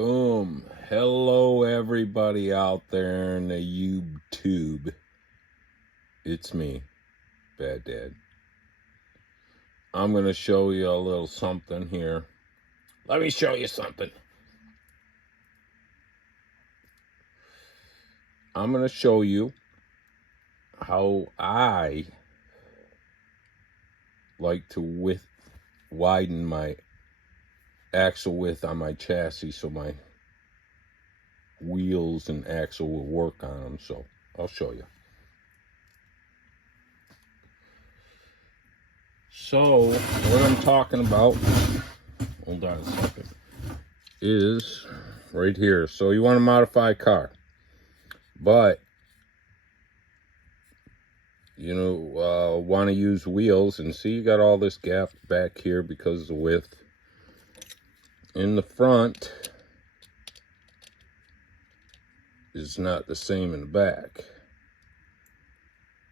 Boom. Hello, everybody out there in the YouTube. It's me, Bad Dad. I'm going to show you a little something here. Let me show you something. I'm going to show you how I like to widen my axle width on my chassis so my wheels and axle will work on them. So I'll show you. So what I'm talking about, hold on a second, is right here. So you want to modify a car, but want to use wheels, and see you got all this gap back here because of the width. In the front is not the same in the back.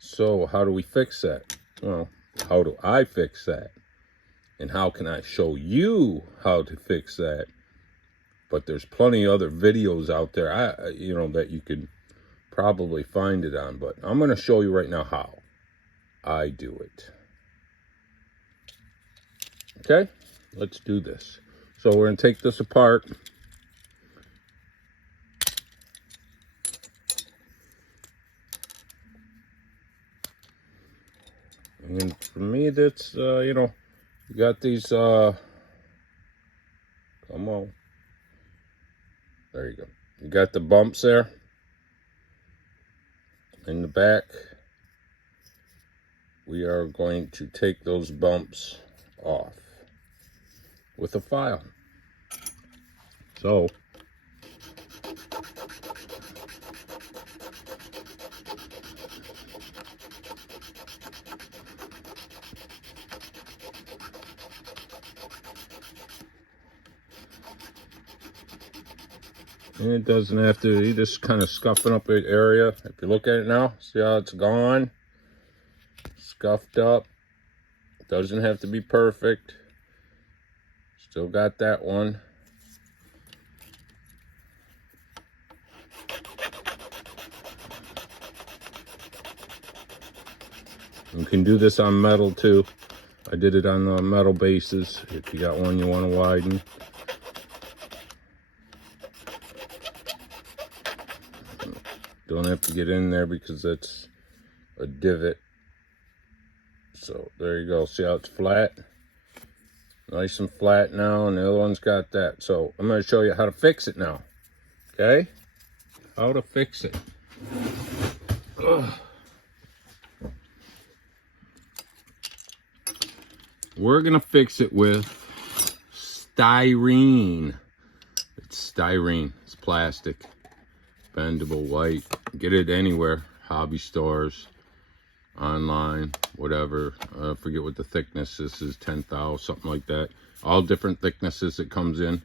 So how do we fix that? Well, how do I fix that? And how can I show you how to fix that? But there's plenty of other videos out there, that you could probably find it on. But I'm going to show you right now how I do it. Okay, let's do this. So we're going to take this apart. And for me, that's, you got these, come on. There you go. You got the bumps there in the back. We are going to take those bumps off with a file. So and it doesn't have to, you just kind of scuffing up the area. If you look at it now, see how it's gone? Scuffed up. Doesn't have to be perfect. Still got that one. You can do this on metal too. I did it on the metal bases. If you got one you want to widen. Don't have to get in there because that's a divot. So there you go. See how it's flat? Nice and flat now, and the other one's got that. So I'm going to show you how to fix it now. Okay? How to fix it. Ugh. We're going to fix it with styrene. It's styrene. It's plastic. Bendable, white. Get it anywhere. Hobby stores, online, whatever. I forget what the thickness is. This is 10 thou, something like that. All different thicknesses it comes in.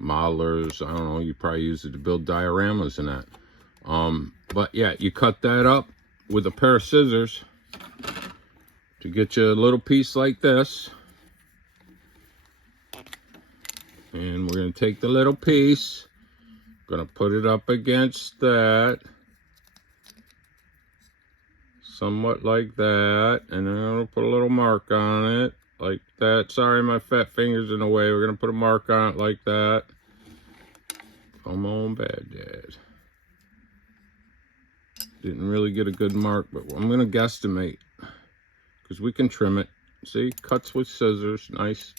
Modelers, I don't know. You probably use it to build dioramas and that. But yeah, you cut that up with a pair of scissors to get you a little piece like this. And we're going to take the little piece, going to put it up against that, somewhat like that, and then I'm going to put a little mark on it like that. Sorry, my fat finger's in the way. We're going to put a mark on it like that. Come on, Bad Dad. Didn't really get a good mark, but I'm going to guesstimate because we can trim it. See, cuts with scissors, nice.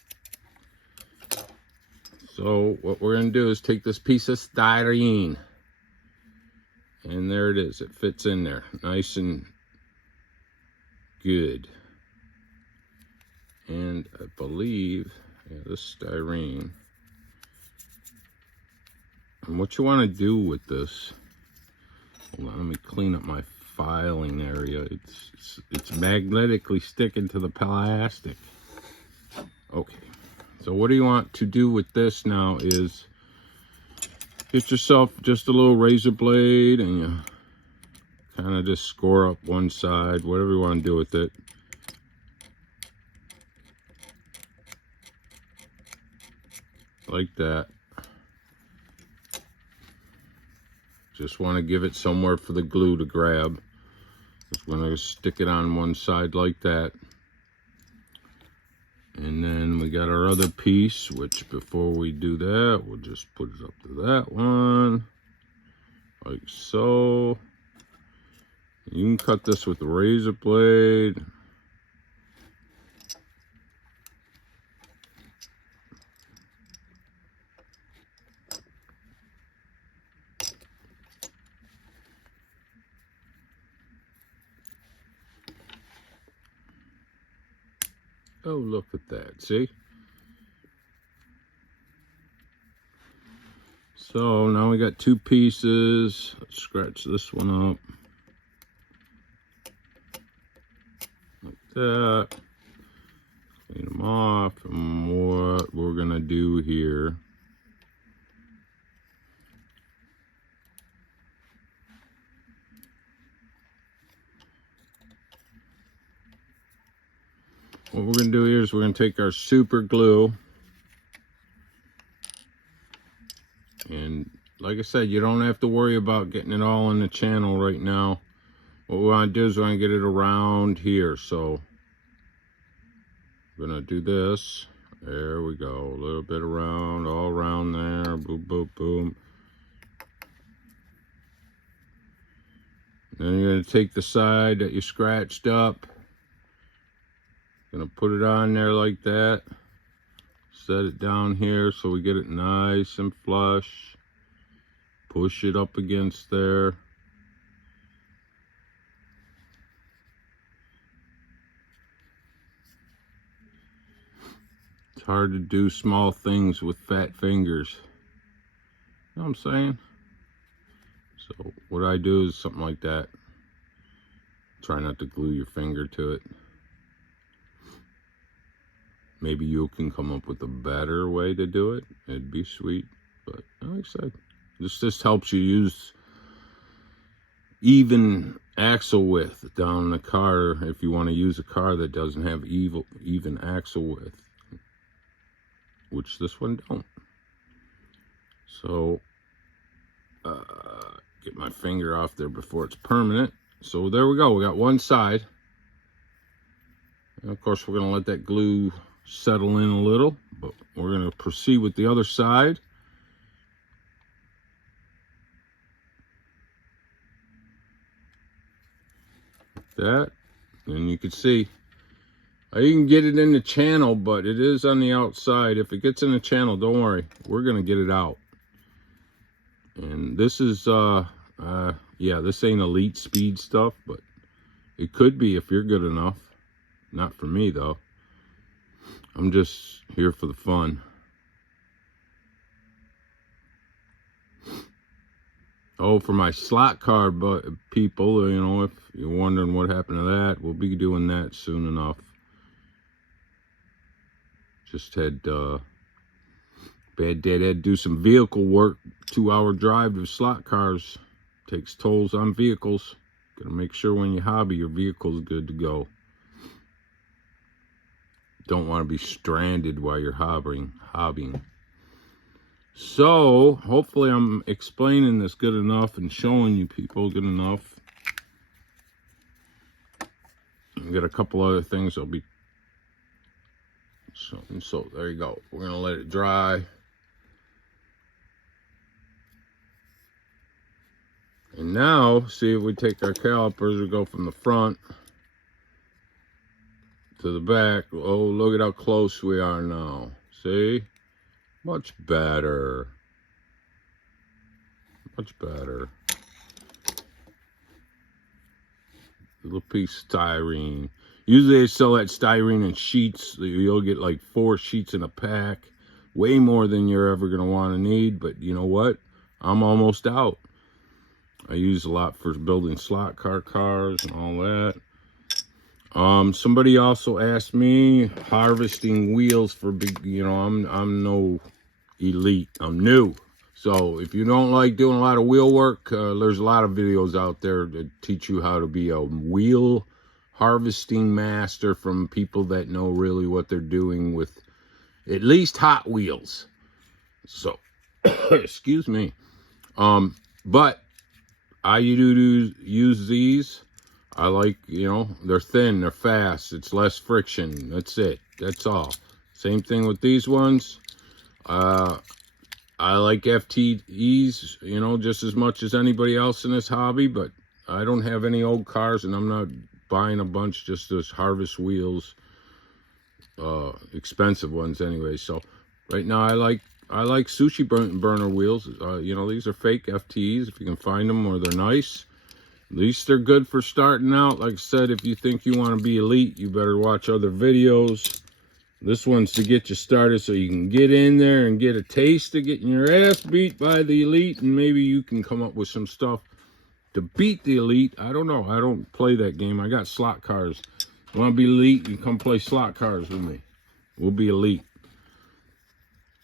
So what we're going to do is take this piece of styrene, and there it is. It fits in there nice and good. And I believe, yeah, this styrene. And what you want to do with this, hold on, let me clean up my filing area. It's magnetically sticking to the plastic. Okay. So what do you want to do with this now is get yourself just a little razor blade and you kind of just score up one side, whatever you want to do with it. Like that. Just want to give it somewhere for the glue to grab. Just going to stick it on one side like that. And then we got our other piece, which before we do that, we'll just put it up to that one. Like so. You can cut this with a razor blade. Oh, look at that, see? So now we got two pieces. Let's scratch this one up. Like that. Clean them off. And what we're gonna do here, what we're gonna do here is we're gonna take our super glue, and like I said, you don't have to worry about getting it all in the channel right now. What we want to do is we want to get it around here. So we're gonna do this. There we go. A little bit around, all around there. Boom, boom, boom. Then you're gonna take the side that you scratched up. Gonna put it on there like that. Set it down here so we get it nice and flush. Push it up against there. It's hard to do small things with fat fingers. You know what I'm saying? So what I do is something like that. Try not to glue your finger to it. Maybe you can come up with a better way to do it. It'd be sweet. But like I said, this just helps you use even axle width down the car if you want to use a car that doesn't have even axle width, which this one don't. So get my finger off there before it's permanent. So there we go. We got one side. And of course, we're going to let that glue settle in a little, but we're going to proceed with the other side. Like that. And you can see you can get it in the channel, but it is on the outside. If it gets in the channel, don't worry, we're going to get it out. And this is yeah, this ain't elite speed stuff, but it could be if you're good enough. Not for me though. I'm just here for the fun. Oh, for my slot car people, you know, if you're wondering what happened to that, we'll be doing that soon enough. Just had bad dad had to do some vehicle work. 2-hour drive to slot cars takes tolls on vehicles. Gotta make sure when you hobby, your vehicle's good to go. Don't want to be stranded while you're hobbying. So hopefully I'm explaining this good enough and showing you people good enough. I got a couple other things I'll be showing. So there you go. We're gonna let it dry. And now see if we take our calipers, we go from the front to the back. Oh, look at how close we are now. See? Much better. Much better. Little piece of styrene. Usually they sell that styrene in sheets. You'll get like 4 sheets in a pack. Way more than you're ever going to want to need. But you know what? I'm almost out. I use a lot for building slot cars and all that. Somebody also asked me harvesting wheels for big, you know, I'm no elite, I'm new. So if you don't like doing a lot of wheel work, there's a lot of videos out there that teach you how to be a wheel harvesting master from people that know really what they're doing with at least Hot Wheels. So, excuse me. But I use these. I like, you know, they're thin, they're fast, it's less friction. That's it. That's all. Same thing with these ones. I like FTEs, you know, just as much as anybody else in this hobby, but I don't have any old cars, and I'm not buying a bunch just as harvest wheels, expensive ones anyway. So right now I like sushi burner wheels. You know, these are fake FTEs if you can find them, or they're nice. At least they're good for starting out. Like I said, if you think you want to be elite, you better watch other videos. This one's to get you started so you can get in there and get a taste of getting your ass beat by the elite, and maybe you can come up with some stuff to beat the elite. I don't know. I don't play that game. I got slot cars. You want to be elite, you come play slot cars with me. We'll be elite.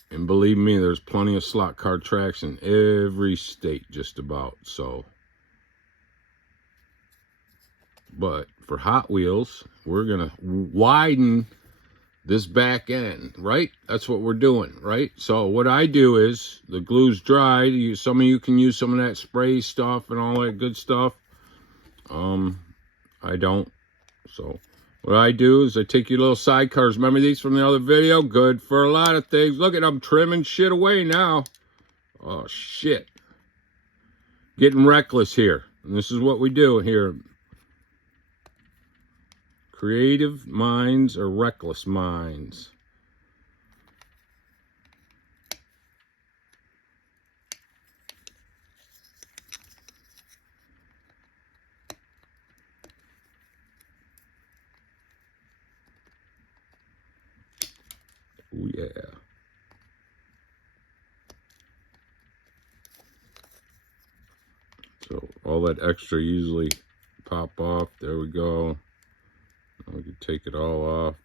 And believe me, there's plenty of slot car tracks in every state just about. So, but for Hot Wheels, we're going to widen this back end, right? That's what we're doing, right? So what I do is, the glue's dried. Some of you can use some of that spray stuff and all that good stuff. I don't. So what I do is I take your little sidecars. Remember these from the other video? Good for a lot of things. Look at them trimming shit away now. Oh, shit. Getting reckless here. And this is what we do here. Creative minds or reckless minds. Oh, yeah. So all that extra usually pop off. There we go. We can take it all off.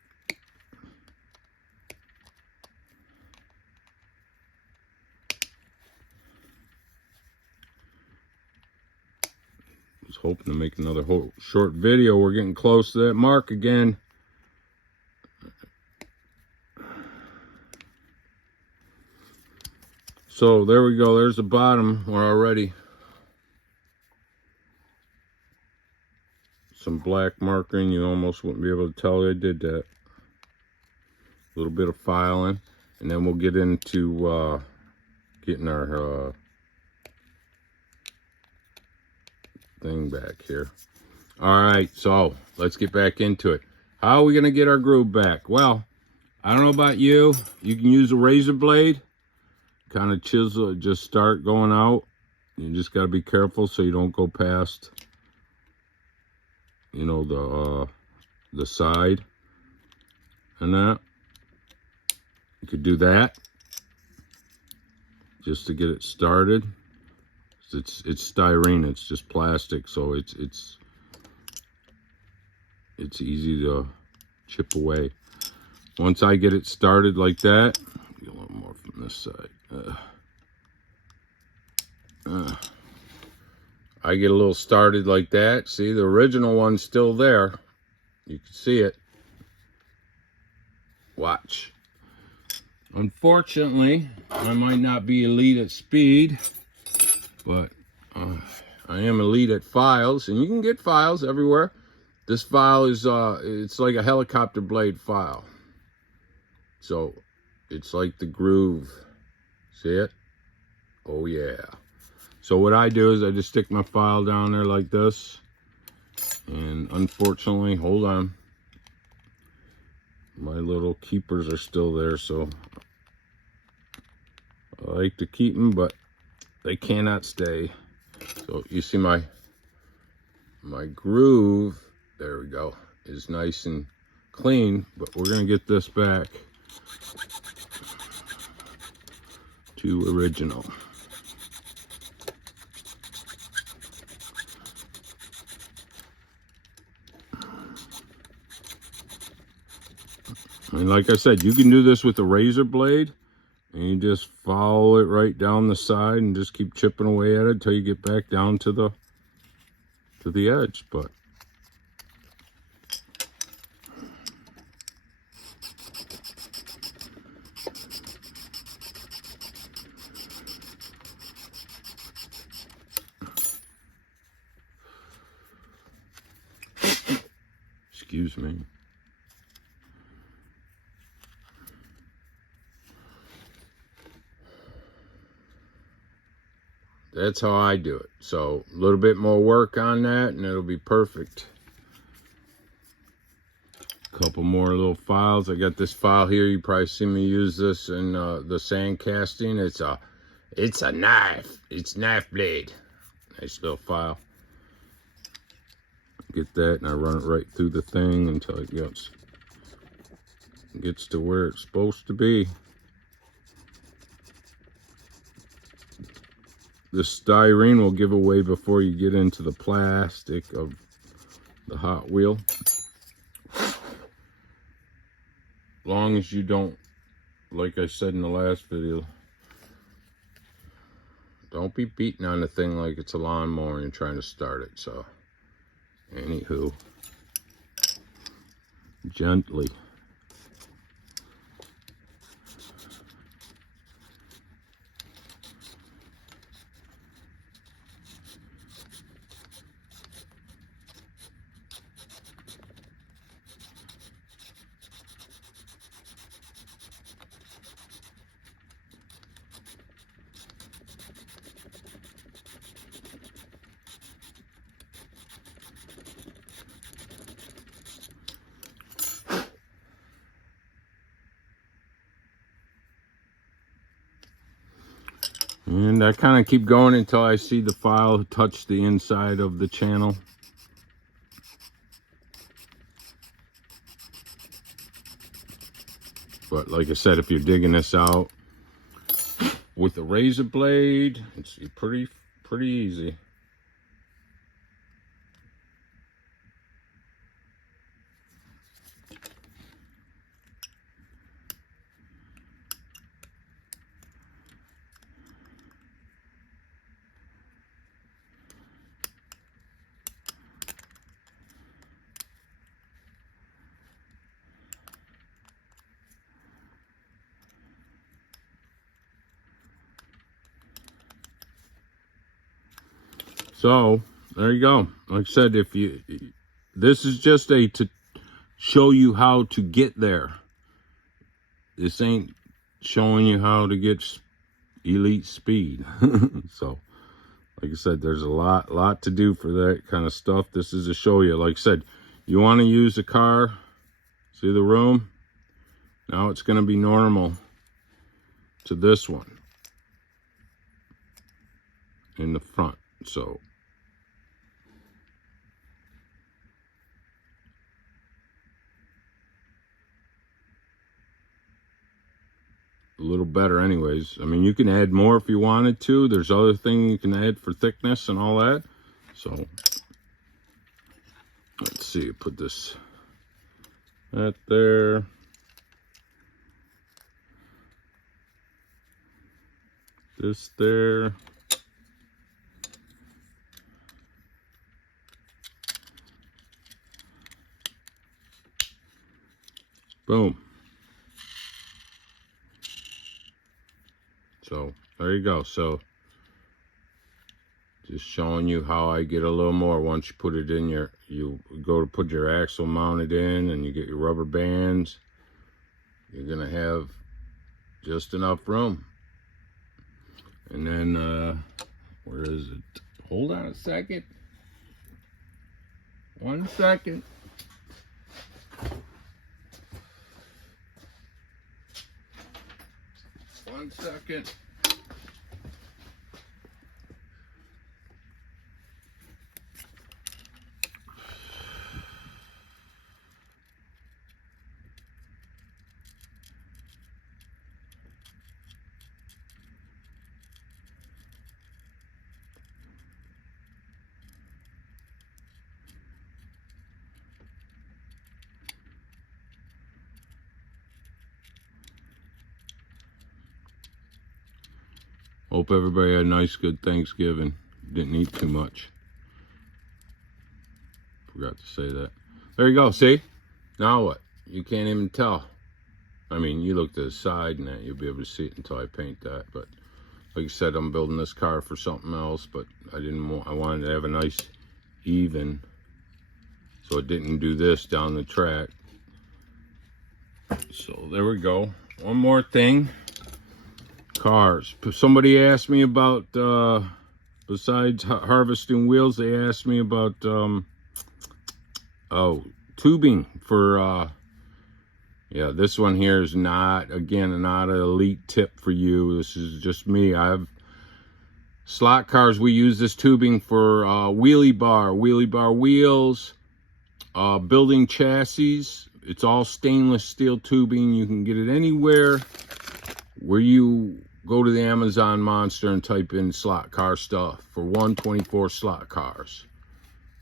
I was hoping to make another short video. We're getting close to that mark again. So there we go. There's the bottom. We're already some black marking. You almost wouldn't be able to tell I did that. A little bit of filing, and then we'll get into getting our thing back here. All right, so let's get back into it. How are we gonna get our groove back? Well, I don't know about you. You can use a razor blade, kind of chisel, just start going out. You just gotta be careful so you don't go past, you know, the side and that. You could do that just to get it started. It's styrene, it's just plastic, so it's easy to chip away. Once I get it started like that, get a little more from this side. I get a little started like that. See, the original one's still there. You can see it. Watch. Unfortunately, I might not be elite at speed, but I am elite at files, and you can get files everywhere. This file is it's like a helicopter blade file, so it's like the groove. See it? Oh yeah. So what I do is I just stick my file down there like this, and unfortunately, hold on, my little keepers are still there, so I like to keep them, but they cannot stay. So you see my groove, there we go, is nice and clean, but we're gonna get this back to original. And like I said, you can do this with a razor blade, and you just follow it right down the side and just keep chipping away at it until you get back down to the edge. But Excuse me. That's how I do it. So a little bit more work on that and it'll be perfect. Couple more little files. I got this file here. You probably see me use this in the sand casting. It's a knife. It's knife blade. Nice little file. Get that and I run it right through the thing until it gets to where it's supposed to be. The styrene will give away before you get into the plastic of the Hot Wheel. Long as you don't, like I said in the last video, don't be beating on the thing like it's a lawnmower and trying to start it. So, anywho, gently. And I kind of keep going until I see the file touch the inside of the channel. But like I said, if you're digging this out with a razor blade, it's pretty easy. So there you go. Like I said, this is just to show you how to get there. This ain't showing you how to get elite speed. So like I said, there's a lot to do for that kind of stuff. This is to show you. Like I said, you want to use the car, see the room? Now it's going to be normal to this one in the front. So a little better anyways. I mean, you can add more if you wanted to. There's other things you can add for thickness and all that. So let's see, put that there. This there. Boom. So there you go. So just showing you how I get a little more. Once you put it in you go to put your axle mounted in and you get your rubber bands, you're gonna have just enough room. And then where is it? Hold on a second. 1 second. One second. Hope everybody had a nice, good Thanksgiving. Didn't eat too much. Forgot to say that. There you go, see? Now what? You can't even tell. I mean, you look to the side and that, you'll be able to see it until I paint that. But like I said, I'm building this car for something else, but I wanted to have a nice, even so it didn't do this down the track. So there we go. One more thing. Cars. Somebody asked me about, besides harvesting wheels, they asked me about, tubing for, yeah, this one here is not, again, not an elite tip for you. This is just me. I have slot cars. We use this tubing for wheelie bar wheels, building chassis. It's all stainless steel tubing. You can get it anywhere where you go to the Amazon monster and type in slot car stuff for 124 slot cars.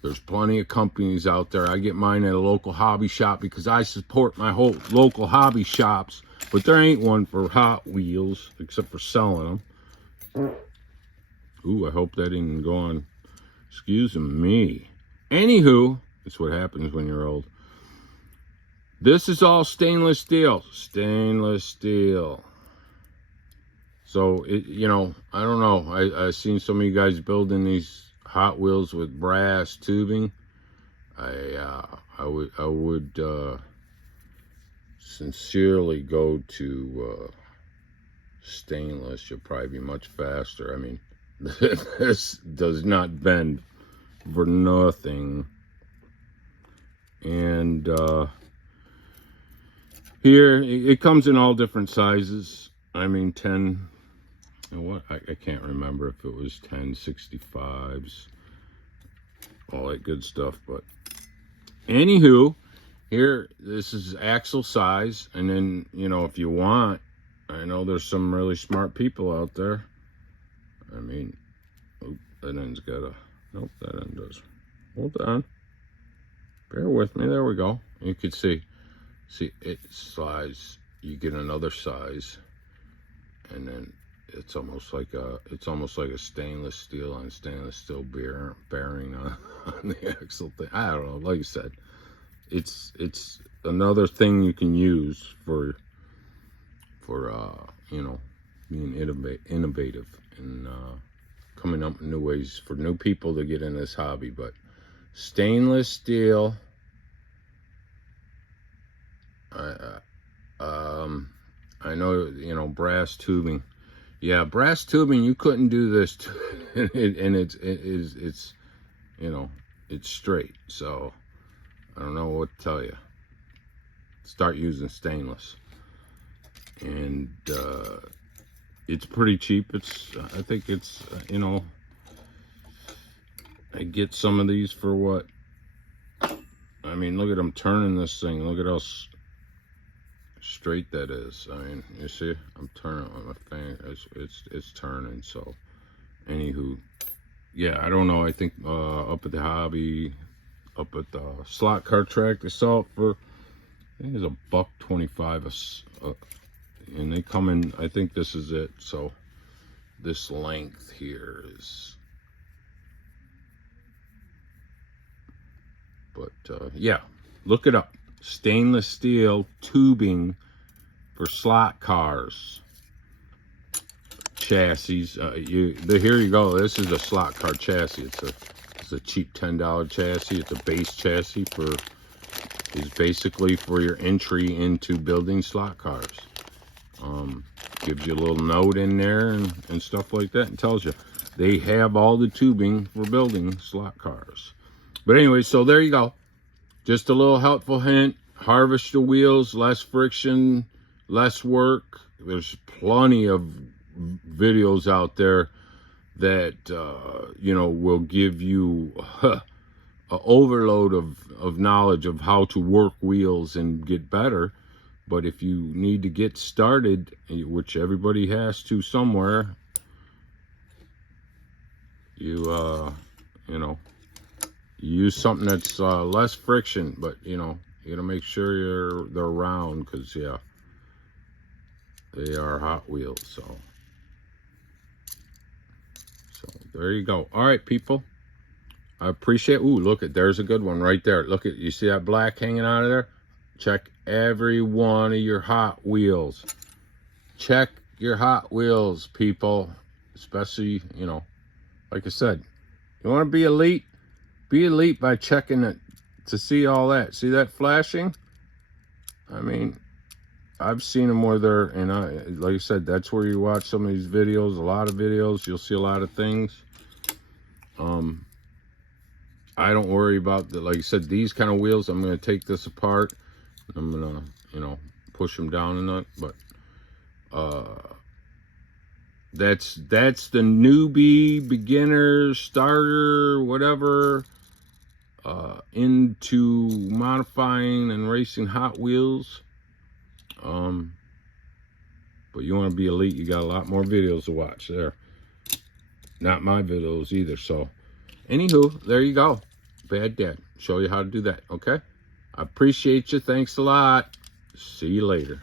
There's plenty of companies out there. I get mine at a local hobby shop because I support my whole local hobby shops, but there ain't one for Hot Wheels except for selling them. Ooh, I hope that didn't go on. Excuse me. Anywho, that's what happens when you're old. This is all stainless steel. Stainless steel. So, you know, I don't know. I've seen some of you guys building these Hot Wheels with brass tubing. I would sincerely go to stainless. You'll probably be much faster. I mean, this does not bend for nothing. And here it comes in all different sizes. I mean, 10. What I can't remember if it was 1065s, all that good stuff. But anywho, here this is axle size, and then, you know, if you want, I know there's some really smart people out there. I mean, oh, that end's got a, nope, that end does. Hold on, bear with me. There we go. You can see it size. You get another size, and then it's almost like a stainless steel on stainless steel bearing on the axle thing. I don't know. Like I said, it's another thing you can use for you know, being innovative and coming up with new ways for new people to get in this hobby. But stainless steel. I know, you know, brass tubing. Yeah, brass tubing, you couldn't do this and it's you know, it's straight. So I don't know what to tell you. Start using stainless. And it's pretty cheap. I think it's you know, I get some of these for what? I mean, look at them turning this thing. Look at how straight that is. I mean, you see, I'm turning it with my finger. It's turning. So anywho, yeah, I don't know. I think up at the hobby, up at the slot car track, they sell it for, I think it's $1.25 and they come in, I think this is it. So this length here is, but yeah, look it up. Stainless steel tubing for slot cars chassis. Here you go. This is a slot car chassis. It's a cheap $10 chassis. It's a base chassis is basically for your entry into building slot cars. Gives you a little note in there and stuff like that, and tells you they have all the tubing for building slot cars. But anyway, so there you go. Just a little helpful hint. Harvest the wheels, less friction, less work. There's plenty of videos out there that, you know, will give you an overload of knowledge of how to work wheels and get better. But if you need to get started, which everybody has to somewhere, you know, use something that's less friction, but you know, you gotta make sure they're round, because yeah, they are Hot Wheels. So there you go. All right, people, I appreciate. Ooh, look at, there's a good one right there. Look at, you see that black hanging out of there? Check every one of your Hot Wheels. Check your Hot Wheels, people. Especially, you know, like I said, you want to be elite? Be elite by checking it. to see all that. See that flashing? I mean, I've seen them where they're, and like I said, that's where you watch some of these videos, a lot of videos, you'll see a lot of things. I don't worry about the, like I said, these kind of wheels. I'm going to take this apart. I'm going to, you know, push them down a nut, but that's the newbie, beginner, starter, whatever, into modifying and racing Hot Wheels. But you want to be elite, you got a lot more videos to watch there. Not my videos either. So anywho, there you go. Bad Dad. Show you how to do that, okay? I appreciate you. Thanks a lot. See you later.